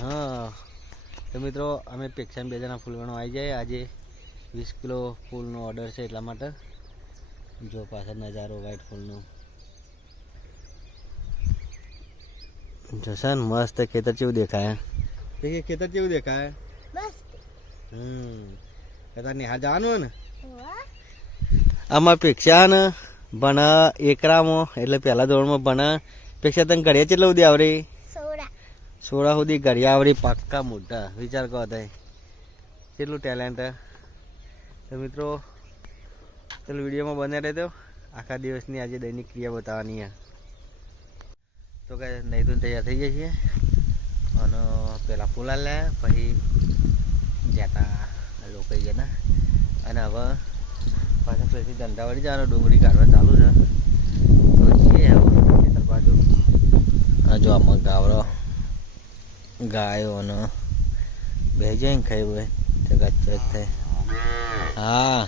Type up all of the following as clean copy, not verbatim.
हाँ तो मित्रों अमे पेक्षा बे जना फूल वणवा आई जाए। आज 20 किलो फूल नो ऑर्डर है एटला माटे जो पाछळ नजारो व्हाइट फूल नो जसन मस्त खेतर केवुं देखाय। देखिए खेतर केवुं देखाय मस्त। कदा निहाळ जवानुं ने आमार पेक्षा ने भणे एकरामां एटले पहेला धोरણमां भणे। पेक्षा तने घड़िया चेटला सुधी आवडे? 16 सुधी घड़िया आवडे पाक्का मोटा। विचार करो तय કેટલું ટેલેન્ટ है। तो मित्रों चलो वीडियो में बने रहते आखा दिवसनी आज दैनिक क्रिया बतावानी है। तो क्या नहीं तो तैयार थी जाइए और पहला फूला ले पी जता लोग ना અને હવે પાછા પછી ધંધાવાળી જવાનો ડુંગળી કાઢવા ચાલુ છે। તો જઈએ ખેતર બાજુ। જો આમાં ગાવડો ગાયો અને બે જઈને ખાઈ હોય તો ગચ્ચત થાય। हाँ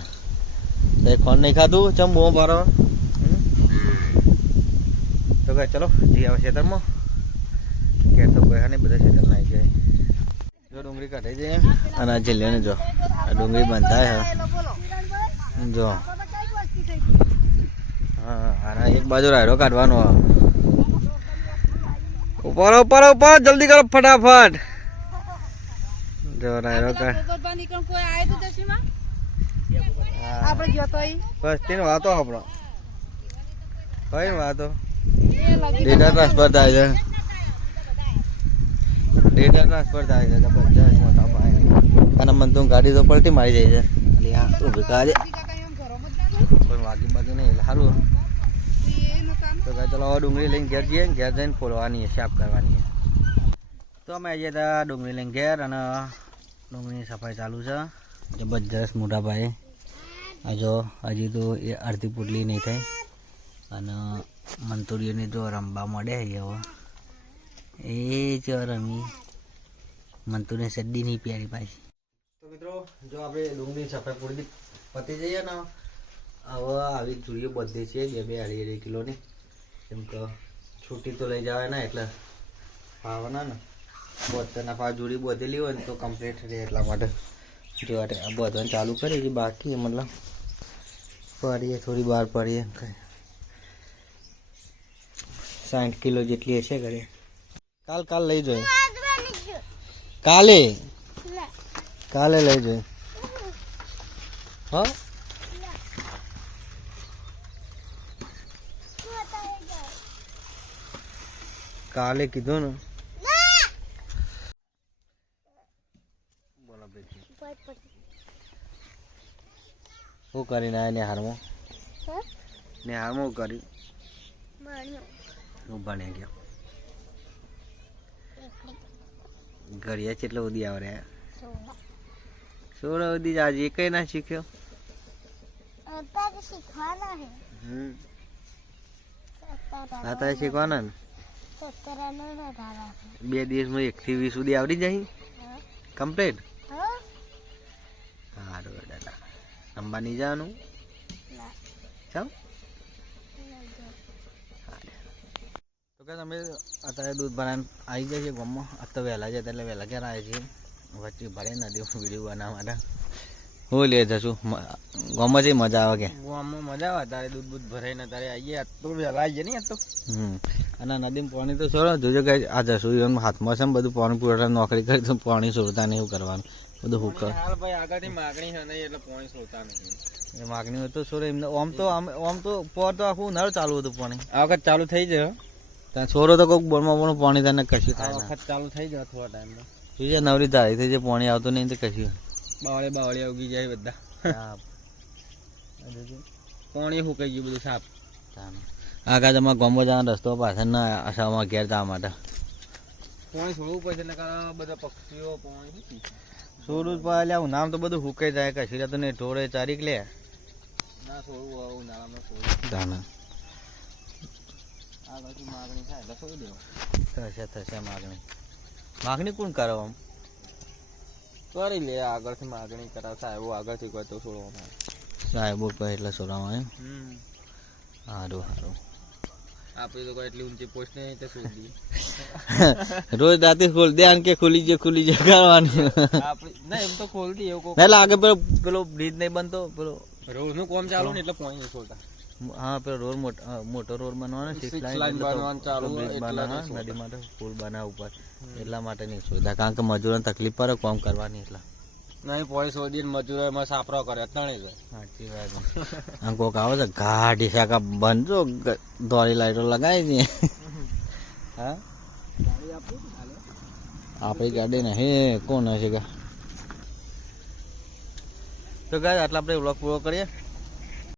तो खोन नहीं खातु चम बो बारो। तो क्या चलो जी आवे खेतर में घेर तो कोई नहीं बधा खेतर में आई जाए। जो डूंगरी काटे जाए अना झेलिया ने जो डूंगरी बनता है जो हाँ आना एक बाजू रायरो काटवानो। ऊपर ऊपर ऊपर जल्दी करो फटाफट। जो रायरो का बस तीन वातो आपणो कई वातो डेटा ट्रांसफर थाय छे। डेटा ट्रांसफर थाय छे जबरदस्त मोटा पाए અને મન તો ગાડી તો પલટી મારી જાય છે એટલે આ ઊભી કાજે કોઈ વાગી બાકી નહીં એટલે સારું। તો ભાઈ ચલો હવે ડુંગળી લઈને ઘેર જઈએ। ઘેર જઈને ફોલવાની છે સાફ કરવાની છે। તો અમે આવી ગયા હતા ડુંગળી લઈને ઘેર અને ડુંગળીની સફાઈ ચાલુ છે જબરજસ્ત મોટા ભાઈ। आ जो हजी तो ये अर्धी पुटली नहीं थी अने मंतुरियों ने जो रंबा मळे है हवे ए जो रमी मंतुरी सड्डी नहीं प्यारी पाછી। तो मित्रों जो आपणे डूंगरी सफाई पूरी पती जईए ने हवे आवी जुड़ीओ बधी छे 2-2 किलो ની केम के छूटी तो लई जावे ना એટલે पावना ने बोतना पा जुड़ी बधेली होय तो कम्प्लीट रहे એટલા માટે जो आ बधवानुं चालू करी जे बाकी मतलब पड़िए थोड़ी बार पड़िए 60 किलो जेटली हशे घरे। काल काल लई जोई काले काले लई जोई हाँ काले कीधुं ने बोला बेटी वो करी ना निहारमा निहारमा वो करी वो बने गया घड़िया चेटला उदी आवरे 16 उदी आज एक ना सीख्यो सीखवाना है आता है सीखवाना ने 2 દિવસ में 1 થી 20 સુધી આવડી જાય કમ્પ્લીટ। હારું દાદા અંબા નહીં જવાનું ચમ। તો કે અમે અત્યારે દૂધ ભરાઈને આવી જાય છે ગામમાં। આ તો વહેલા જતા એટલે વહેલા ઘેર આવે છે વચ્ચે ભરે નદી વિડીયો બનાવવા માટે હું લે જશું ગામમાં જઈ મજા આવે કે ગામમાં મજા આવે તારે દૂધ બૂધ ભરાઈને તારે આવીએ આ તો વહેલા આવીએ નહીં આ તો અને નદીમાં પાણી તો છોડો જોજો કે આ જશું એમ હાથમાં છે બધું પાણી પૂરા નોકરી કરી તો પાણી છોડતા નહીં એવું કરવાનું બધું હુક હાલ ભાઈ આગળથી માગણી છે નહીં એટલે પાણી છોડતા નહીં એ માગણી હોય તો છોડે એમને આમ તો પોર તો આખું ઉનાળો ચાલુ હતું પાણી આ વખત ચાલુ થઈ જાય ત્યાં છોડો તો કોઈક બોરમાં પણ પાણી તને કશું થાય આ વખત ચાલુ થઈ જાય થોડા ટાઈમમાં જોજે નવરી ધારી થઈ જાય પાણી આવતું નહીં તો કશું બાવળિયા ઉગી જાય બધા પાણી સુકાઈ ગયું બધું સાફ। આગળ તમારા ગામમાં જવાનો રસ્તો પાછળના આશામાં ઘેર જવા માટે પાણી છોડવું પડશે એટલે કારણ બધા પક્ષીઓ પાણી છોડવું જ પડે ઉનાળામાં તો બધું સુકાઈ જાય કશું રહેતું નહીં ઢોરે ચારીક લે ના છોડવું ઉનાળામાં છોડવું આગળથી માગણી થાય એટલે છોડી દેવું થશે માગણી માગણી કોણ કરે આમ કરી લે આગળથી માગણી કરાવ સાહેબો આગળથી કોઈ તો છોડવામાં સાહેબો કહે એટલે છોડવામાં સારું સારું આપણે તો કોઈ એટલી ઊંચી પોસ્ટ નહીં તો શોધી રોજ રાતે ખોલ દે આન કે ખુલી જાય કરવાની આપણે ના એમ તો ખોલતી એવું ના લાગે પેલો બ્રિજ નહીં બનતો પેલો રોડ નું કામ ચાલુ ને એટલે પોઈન્ટ નહીં ખોલતા હા પેલો રોડ મોટો રોડ બનવાનો Six line બનવાનું ચાલુ બ્રિજ એટલે બનાવવા નહીં નદી માટે પુલ બનાવ ઉપર એટલા માટે નહીં સુવિધા કારણ કે મજૂરોને તકલીફ પડે કામ કરવાની એટલે નહીં પોલીસ શોધી મજૂરો એમાં સાપરો કરે તણે જાય સાચી વાત આમ કોક આવે છે ગાડી શાકા બંધો દોરી લાઈટો લગાવી છે હા આપણી ગાડી નહીં કોણ હશે તો ગાય આટલા આપણે વ્લોગ પૂરો કરીએ